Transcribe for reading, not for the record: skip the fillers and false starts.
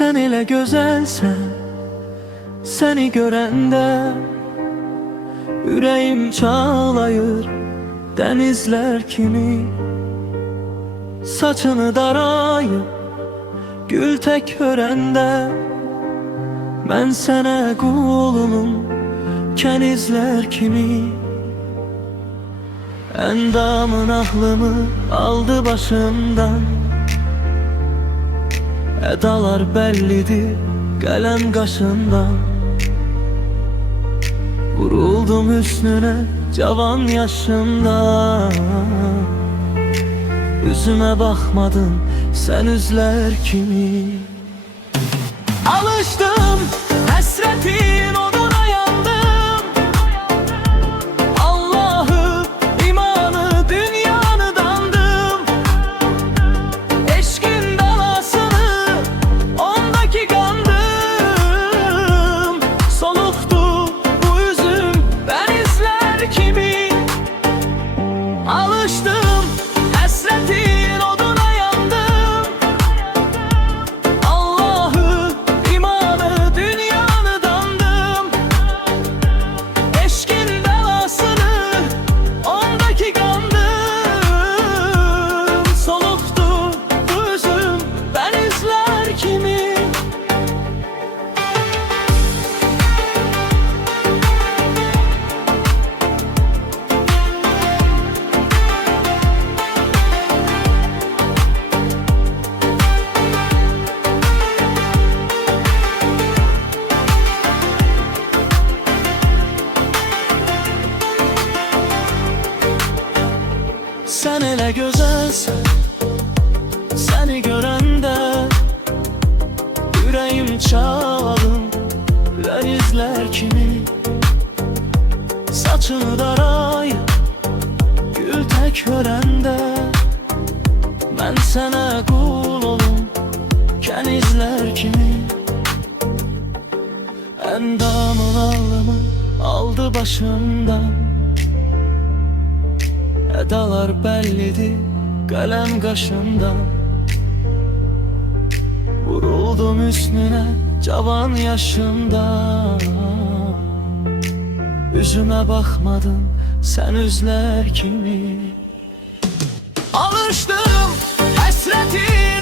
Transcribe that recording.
Sen elə gözəlsən, səni görəndə ürəyim çağlayır dənizlər kimi. Saçını darayıb gül tək hörəndə mən sənə qulunum kənizlər kimi. Əndamın ahlımı aldı başımdan, ədalar bəllidir qələm qaşından. Vuruldum hüsnünə cavan yaşımda, üzümə baxmadın sən üzlər kimi. Alışdım həsrətin oduna yandım, Allah'ı imanı dünyanı dandım. Eşkin dalasını ondaki kandım, soluktu bu üzüm benizler kimi. Alıştım hasretin oduna yandım, Allah'ı imanı dünyanı dandım. Eşkin belasını ondaki kandım, soluktu bu üzüm benizler kimi. Sen elə gözəlsən, səni görəndə ürəyim çağalım dənizlər kimi. Saçını darayıb gül tək hörəndə mən sənə qul olum kənizlər kimi. Əndamın ağlamı aldı başımdan, ədalar bəllidir qələm qaşımdan. Vuruldum hüsnünə cavan yaşımda, üzümə baxmadın sən üzlər kimi. Alışdım həsrətin